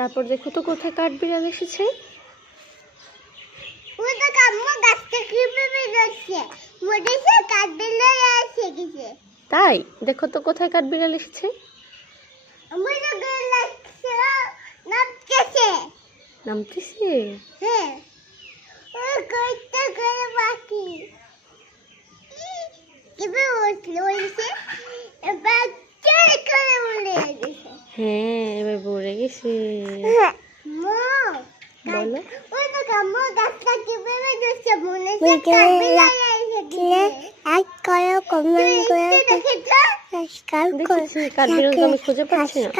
তারপর দেখো তো কোথায় কাঠবিড়াল এসেছে। তাই দেখো তো কোথায় কাঠবিড়াল এসেছে। নামতেছে। হ্যাঁ এবার পড়ে গেছে। বলো কাঠবিড়াল তো আমি খুঁজে পাচ্ছি না।